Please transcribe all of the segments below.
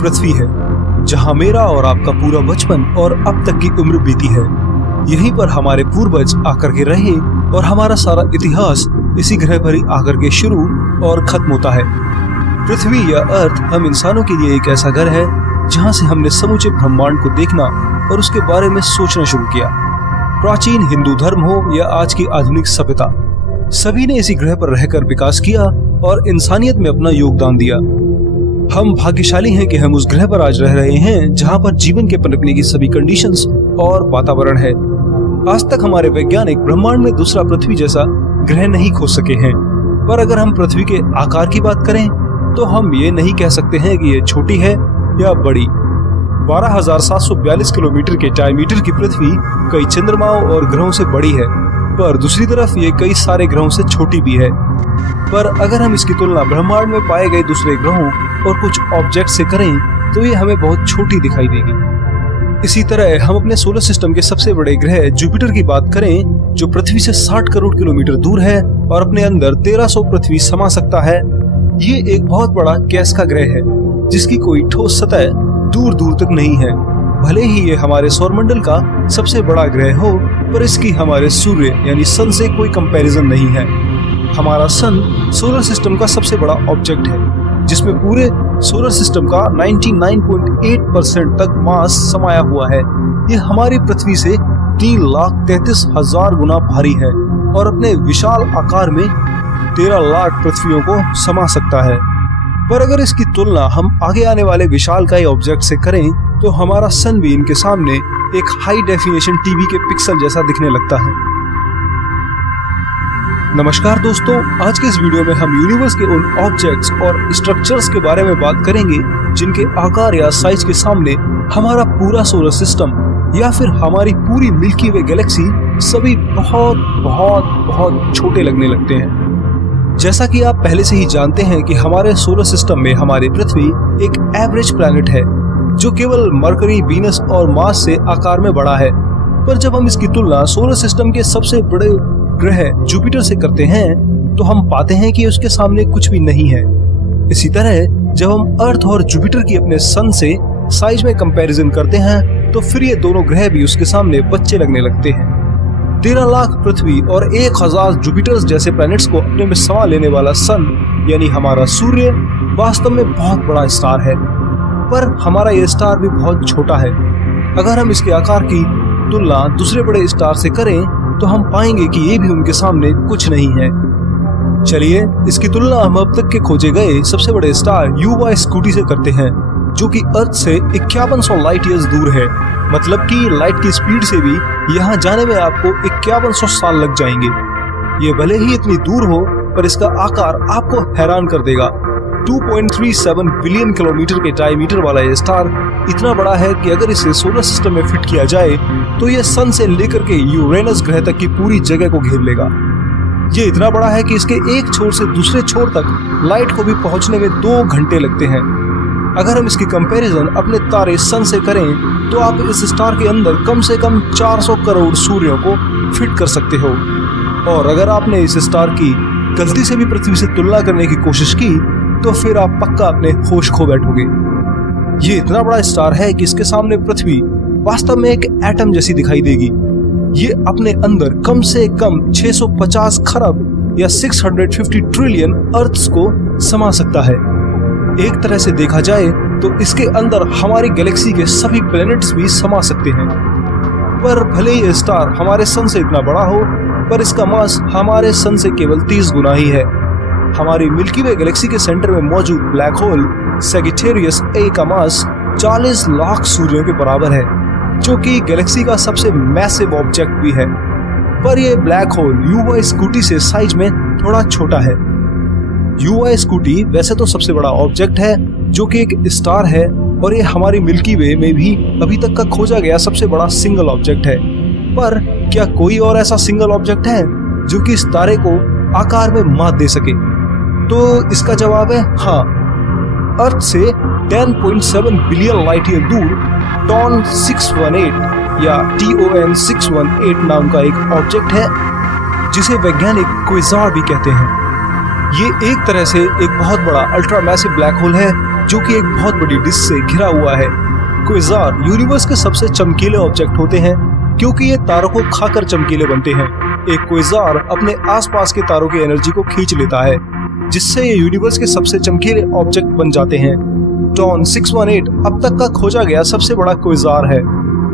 पृथ्वी है, जहां मेरा और आपका पूरा बचपन और अब तक की उम्र बीती है। यहीं पर हमारे पूर्वज आकर के रहे और हमारा सारा इतिहास इसी ग्रह पर ही आकर के शुरू और खत्म होता है। पृथ्वी या अर्थ हम इंसानों के लिए एक ऐसा घर है जहां से हमने समूचे ब्रह्मांड को देखना और उसके बारे में सोचना शुरू किया। प्राचीन हिंदू धर्म हो या आज की आधुनिक सभ्यता, सभी ने इसी ग्रह पर रहकर विकास किया और इंसानियत में अपना योगदान दिया। हम भाग्यशाली हैं कि हम उस ग्रह पर आज रह रहे हैं जहां पर जीवन के पनपने की सभी कंडीशंस और वातावरण है। आज तक हमारे वैज्ञानिक ब्रह्मांड में दूसरा पृथ्वी जैसा ग्रह नहीं खोज सके हैं, पर अगर हम पृथ्वी के आकार की बात करें तो हम ये नहीं कह सकते हैं कि ये छोटी है या बड़ी। 12,742 किलोमीटर के डायमीटर की पृथ्वी कई चंद्रमाओं और ग्रहों से बड़ी है, पर दूसरी तरफ ये कई सारे ग्रहों से छोटी भी है। पर अगर हम इसकी तुलना ब्रह्मांड में पाए गए दूसरे ग्रहों और कुछ ऑब्जेक्ट से करें तो ये हमें बहुत छोटी दिखाई देगी। इसी तरह हम अपने सोलर सिस्टम के सबसे बड़े ग्रह जुपिटर की बात करें, जो पृथ्वी से 60 करोड़ किलोमीटर दूर है और अपने अंदर 1300 पृथ्वी समा सकता है। ये एक बहुत बड़ा गैस का ग्रह है जिसकी कोई ठोस सतह दूर दूर तक नहीं है। भले ही ये हमारे सौरमंडल का सबसे बड़ा ग्रह हो, पर इसकी हमारे सूर्य यानी सन से कोई कंपैरिजन नहीं है। हमारा सन सोलर सिस्टम का सबसे बड़ा ऑब्जेक्ट है, जिसमें पूरे सोलर सिस्टम का 99.8% तक मास समाया हुआ है। ये हमारी पृथ्वी से 3,33,000 गुना भारी है और अपने विशाल आकार में 13 लाख पृथ्वियों को समा सकता है। पर अगर इसकी तुलना हम आगे आने वाले विशालकाय ऑब्जेक्ट से करें तो हमारा सन भी इनके सामने एक हाई डेफिनेशन टीवी के पिक्सल जैसा दिखने लगता है। नमस्कार दोस्तों, आज के इस वीडियो में हम यूनिवर्स के उन ऑब्जेक्ट्स और स्ट्रक्चर्स के बारे में बात करेंगे जिनके आकार या साइज के सामने हमारा पूरा सोलर सिस्टम या फिर हमारी पूरी मिल्की वे गैलेक्सी सभी बहुत बहुत बहुत छोटे लगने लगते हैं। जैसा कि आप पहले से ही जानते हैं कि हमारे सोलर सिस्टम में हमारी पृथ्वी एक एवरेज प्लैनेट है जो केवल मरकरी, वीनस और मार्स से आकार में बड़ा है। पर जब हम इसकी तुलना सोलर सिस्टम के सबसे बड़े ग्रह जुपिटर से करते हैं तो हम पाते हैं कि उसके सामने कुछ भी नहीं है। इसी तरह जब हम अर्थ और जुपिटर की अपने सन से साइज में कंपैरिजन करते हैं तो फिर ये दोनों ग्रह भी उसके सामने बच्चे लगने लगते हैं। 13 लाख पृथ्वी और 1000 जुपिटर्स जैसे प्लैनेट्स को अपने में समा लेने वाला सन यानी हमारा सूर्य वास्तव में बहुत बड़ा स्टार है, पर हमारा ये स्टार भी बहुत छोटा है। अगर हम इसके आकार की तुलना दूसरे बड़े स्टार से करें तो हम पाएंगे कि ये भी उनके सामने कुछ नहीं है। चलिए इसकी तुलना हम अब तक के खोजे गए सबसे बड़े स्टार युवा स्कूटी से करते हैं, जो कि अर्थ से 5100 लाइट ईयर्स दूर है। मतलब कि लाइट की स्पीड से भी यहाँ जाने में आपको 5100 साल लग जाएंगे। ये भले ही इतनी दूर हो, पर इसका आकार आपको हैरान कर देगा। 2.37 बिलियन किलोमीटर के डायमीटर वाला ये स्टार इतना बड़ा है कि अगर इसे सोलर सिस्टम में फिट किया जाए तो ये सन से लेकर के यूरेनस ग्रह तक की पूरी जगह को घेर लेगा। ये इतना बड़ा है कि इसके एक छोर से दूसरे छोर तक लाइट को भी पहुंचने में 2 घंटे लगते हैं। अगर हम इसकी कंपैरिजन अपने तारे सन से करें तो आप इस स्टार के अंदर कम से कम 400 करोड़ सूर्यों को फिट कर सकते हो। और अगर आपने इस स्टार की गलती से भी पृथ्वी से तुलना करने की कोशिश की तो फिर आप पक्का अपने होश खो बैठोगे। ये इतना बड़ा स्टार है कि इसके सामने पृथ्वी वास्तव में एक एटम जैसी दिखाई देगी। ये अपने अंदर कम से कम 650 खरब या 650 ट्रिलियन अर्थ्स को समा सकता है। एक तरह से देखा जाए तो इसके अंदर हमारी गैलेक्सी के सभी प्लैनेट्स भी समा सकते हैं। पर भले ही स्टार हमारे सन से इतना बड़ा हो, पर इसका मास हमारे सन से केवल 30 गुना ही है। हमारी मिल्की वे गैलेक्सी के सेंटर में मौजूद ब्लैक होल सैजिटेरियस ए का मास 40 लाख सूर्यों के बराबर है, जो कि गैलेक्सी का सबसे मैसिव ऑब्जेक्ट भी है। पर यह ब्लैक होल युवा स्कूटी से साइज में थोड़ा छोटा है। युवा स्कूटी वैसे तो सबसे बड़ा ऑब्जेक्ट है जो कि एक स्टार है, और ये हमारी मिल्की वे में भी अभी तक का खोजा गया सबसे बड़ा सिंगल ऑब्जेक्ट है। पर क्या कोई और ऐसा सिंगल ऑब्जेक्ट है जो कि इस तारे को आकार में मात दे सके? तो इसका जवाब है हाँ। अर्थ से 10.7 बिलियन लाइट ईयर दूर टॉन 618 या TON 618 नाम का एक ऑब्जेक्ट है जिसे वैज्ञानिक क्विज़ार भी कहते हैं। ये एक तरह से एक बहुत बड़ा अल्ट्रा मैसिव ब्लैक होल है जो कि एक बहुत बड़ी डिस्क से घिरा हुआ है। क्वेज़ार यूनिवर्स के सबसे चमकीले ऑब्जेक्ट होते हैं क्योंकि ये तारों को खाकर चमकीले बनते हैं। एक क्वेज़ार अपने आसपास के तारों की एनर्जी को खींच लेता है, जिससे ये यूनिवर्स के सबसे चमकीले ऑब्जेक्ट बन जाते हैं। डॉन 618 अब तक का खोजा गया सबसे बड़ा क्वेज़ार है,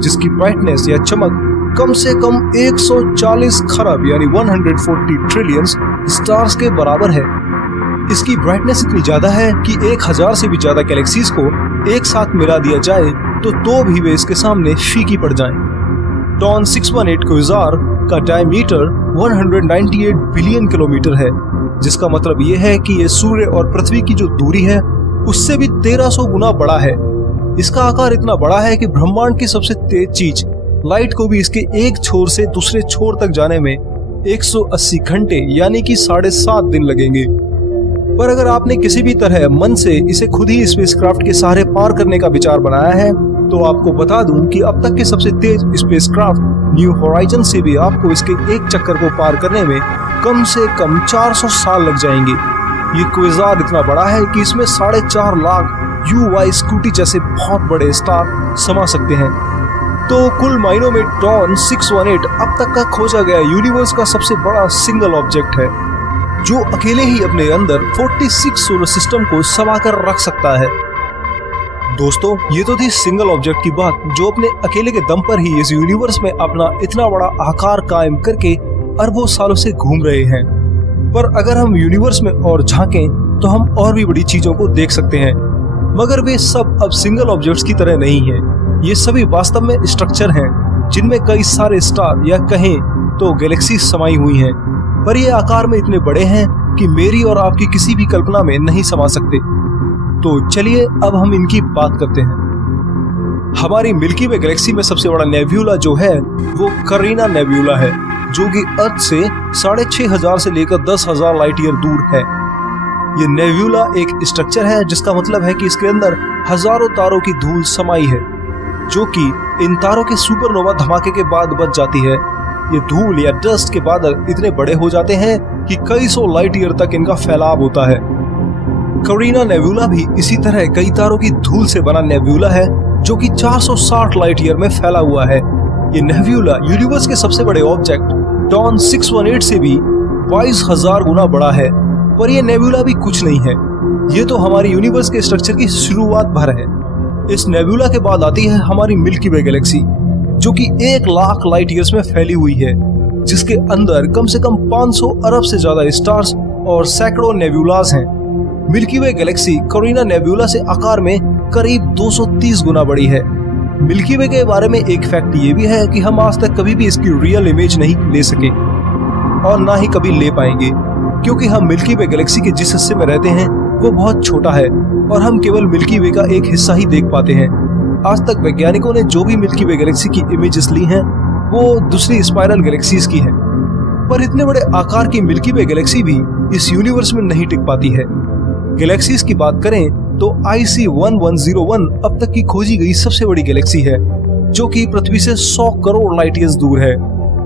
जिसकी ब्राइटनेस या चमक कम से कम 140 खरब यानी 140 ट्रिलियन स्टार्स के बराबर है। इसकी ब्राइटनेस इतनी ज्यादा है कि 1000 से भी ज्यादा गैलेक्सीज को एक साथ मिला दिया जाए तो भी वे इसके सामने फीकी पड़ जाएं। डॉन 618 क्वेज़ार का डायमीटर 198 बिलियन किलोमीटर है, जिसका मतलब ये है कि ये सूर्य और पृथ्वी की जो दूरी है उससे भी 1300 गुना बड़ा है। इसका आकार इतना बड़ा है कि ब्रह्मांड की सबसे तेज चीज लाइट को भी इसके एक छोर से दूसरे छोर तक जाने में 180 घंटे यानी कि 7.5 दिन लगेंगे। पर अगर आपने किसी भी तरह मन से इसे खुद ही स्पेसक्राफ्ट के सहारे पार करने का विचार बनाया है, तो आपको बता दूं कि अब तक के सबसे तेज स्पेसक्राफ्ट न्यू होराइजन से भी आपको इसके एक चक्कर को पार करने में कम से कम 400 साल लग जाएंगे। ये क्वेज़ार इतना बड़ा है कि इसमें 4.5 लाख UY स्कूटी जैसे बहुत बड़े स्टार समा सकते हैं। तो कुल मायनों में डॉन 618 अब तक का खोजा गया यूनिवर्स का सबसे बड़ा सिंगल ऑब्जेक्ट है, जो अकेले ही अपने अंदर 46 सोलर सिस्टम को समा कर रख सकता है। दोस्तों, ये तो थी सिंगल ऑब्जेक्ट की बात, जो अपने अकेले के दम पर ही इस यूनिवर्स में अपना इतना बड़ा आकार कायम करके अरबों सालों से घूम रहे हैं। पर अगर हम यूनिवर्स में और झांकें तो हम और भी बड़ी चीजों को देख सकते हैं, मगर वे सब अब सिंगल ऑब्जेक्ट्स की तरह नहीं हैं। ये सभी वास्तव में स्ट्रक्चर हैं, जिनमें कई सारे स्टार या कहें तो गैलेक्सी समाई हुई हैं। पर ये आकार में इतने बड़े हैं कि मेरी और आपकी किसी भी कल्पना में नहीं समा सकते। तो चलिए अब हम इनकी बात करते हैं। हमारी मिल्की वे गैलेक्सी में सबसे बड़ा नेब्यूला जो है वो करीना नेब्यूला है, जो कि अर्थ से 6500 से लेकर 10,000 लाइट ईयर दूर है। ये नेब्यूला एक स्ट्रक्चर है, जिसका मतलब है कि इसके अंदर हजारों तारों की धूल समाई है, जो कि इन तारों के सुपरनोवा धमाके के बाद बच जाती है। ये धूल या डस्ट के बादल इतने बड़े हो जाते हैं कि कई सौ लाइट ईयर तक इनका फैलाव होता है। करीना नेब्यूला भी इसी तरह कई तारों की धूल से बना नेब्यूला है, जो कि 460 लाइट ईयर में फैला हुआ है। ये नेब्यूला यूनिवर्स के सबसे बड़े ऑब्जेक्ट डॉन 618 से भी 22,000 गुना बड़ा है। पर यह नेब्यूला भी कुछ नहीं है, ये तो हमारी यूनिवर्स के स्ट्रक्चर की शुरुआत भर है। इस नेब्यूला के बाद आती है हमारी मिल्की वे गैलेक्सी, जो कि 1 लाख लाइट ईयर्स में फैली हुई है, जिसके अंदर कम से कम 500 अरब से ज्यादा स्टार्स और सैकड़ों नेब्यूलाज हैं। मिल्की वे गैलेक्सी करीना नेब्यूला से आकार में करीब 230 गुना बड़ी है। मिल्की वे के बारे में एक फैक्ट ये भी है कि हम आज तक कभी भी इसकी रियल इमेज नहीं ले सके और ना ही कभी ले पाएंगे, क्योंकि हम मिल्की वे गैलेक्सी के जिस हिस्से में रहते हैं वो बहुत छोटा है और हम केवल मिल्की वे का एक हिस्सा ही देख पाते हैं। आज तक वैज्ञानिकों ने जो भी मिल्की वे गैलेक्सी की इमेजेस ली हैं वो दूसरी स्पाइरल गैलेक्सीज की हैं, पर इतने बड़े आकार की मिल्की वे गैलेक्सी भी इस यूनिवर्स में नहीं टिक पाती है। गैलेक्सीज की बात करें तो IC1101 अब तक की खोजी गई सबसे बड़ी गैलेक्सी है, जो कि पृथ्वी से 100 करोड़ लाइट ईयर्स दूर है।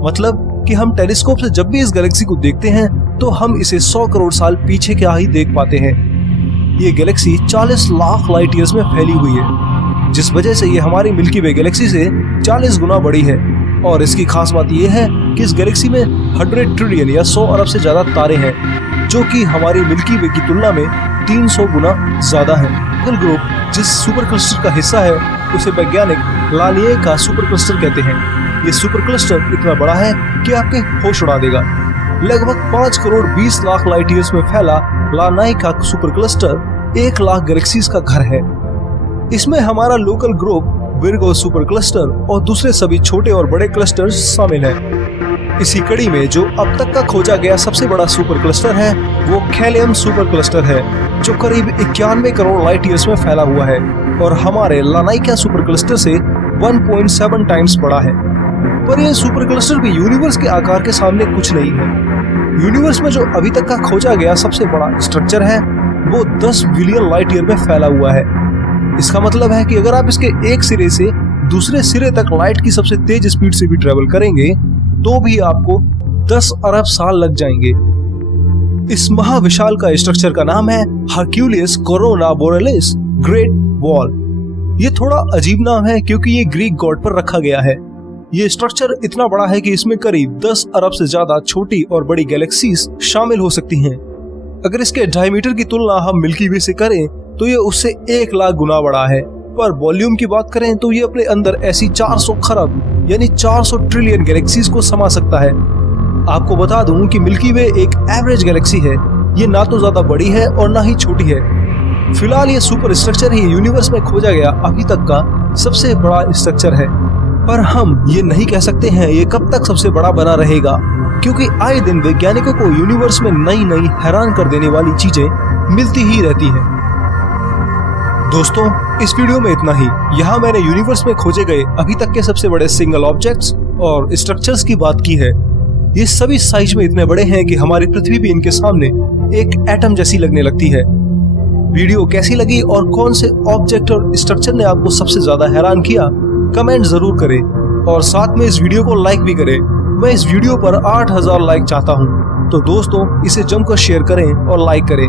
मतलब कि हम टेलीस्कोप से जब भी इस गैलेक्सी को देखते हैं तो हम इसे 100 करोड़ साल पीछे क्या ही देख पाते हैं। ये गैलेक्सी 40 लाख लाइट ईयर्स में फैली हुई है, जिस वजह से ये हमारी मिल्की वे गैलेक्सी से 40 गुना बड़ी है। और इसकी खास बात यह है कि इस गैलेक्सी में 100 ट्रिलियन या 100 अरब से ज्यादा तारे हैं, जो कि हमारी मिल्की वे की तुलना में 300 गुना ज्यादा है। लोकल ग्रुप जिस सुपर क्लस्टर का हिस्सा है उसे वैज्ञानिक लानिए का सुपर क्लस्टर कहते हैं। ये सुपर क्लस्टर इतना बड़ा है कि आपके होश उड़ा देगा। लगभग 5 करोड़ 20 लाख लाइट ईयर्स में फैला लानाई का सुपर क्लस्टर 1 लाख गैलेक्सीज का घर है। इसमें हमारा local group Virgo super cluster और दूसरे सभी छोटे और बड़े क्लस्टर्स शामिल हैं। इसी कड़ी में जो अब तक का खोजा गया सबसे बड़ा सुपर क्लस्टर है वो खेलियम सुपर क्लस्टर है, जो करीब 91 करोड़ लाइट ईयर्स में फैला हुआ है और हमारे लानाइका सुपर क्लस्टर से 1.7 टाइम्स बड़ा है। पर यह सुपर क्लस्टर भी यूनिवर्स के आकार के सामने कुछ नहीं है। यूनिवर्स में जो अभी तक का खोजा गया सबसे बड़ा स्ट्रक्चर है वो 10 बिलियन लाइट ईयर में फैला हुआ है। इसका मतलब है कि अगर आप इसके एक सिरे से दूसरे सिरे तक लाइट की सबसे तेज स्पीड से भी ट्रेवल करेंगे तो भी आपको 10 अरब साल लग जाएंगे। इस महाविशाल का स्ट्रक्चर का नाम है हरक्यूलियस कोरोना बोरेलिस ग्रेट वॉल। ये थोड़ा अजीब नाम है क्योंकि ये ग्रीक गॉड पर रखा गया है। ये स्ट्रक्चर इतना बड़ा है कि इसमें करीब 10 अरब से ज्यादा छोटी और बड़ी गैलेक्सीज शामिल हो सकती हैं। अगर इसके डायमीटर की तुलना हम मिल्की वे से करें तो ये उससे 1 लाख गुना बड़ा है। पर वॉल्यूम की बात करें तो ये अपने अंदर ऐसी 400 खरब यानी 400 ट्रिलियन गैलेक्सीज को समा सकता है। आपको बता दूं कि मिल्की वे एक एवरेज गैलेक्सी है। ये ना तो ज्यादा बड़ी है और ना ही छोटी है। फिलहाल ये सुपर स्ट्रक्चर ही यूनिवर्स में खोजा गया अभी तक का सबसे बड़ा स्ट्रक्चर है। पर हम ये नहीं कह सकते हैं ये कब तक सबसे बड़ा बना रहेगा, क्योंकि आए दिन वैज्ञानिकों को यूनिवर्स में नई नई हैरान कर देने वाली चीजें मिलती ही रहती हैं। दोस्तों, इस वीडियो में इतना ही। यहाँ मैंने यूनिवर्स में खोजे गए अभी तक के सबसे बड़े सिंगल ऑब्जेक्ट्स और स्ट्रक्चर्स की बात की है। ये सभी साइज में इतने बड़े हैं कि हमारी पृथ्वी भी इनके सामने एक एटम जैसी लगने लगती है। वीडियो कैसी लगी और कौन से ऑब्जेक्ट और स्ट्रक्चर ने आपको सबसे ज्यादा हैरान किया, कमेंट जरूर करें और साथ में इस वीडियो को लाइक भी करें। मैं इस वीडियो पर 8000 लाइक चाहता हूँ, तो दोस्तों इसे जमकर शेयर करें और लाइक करें।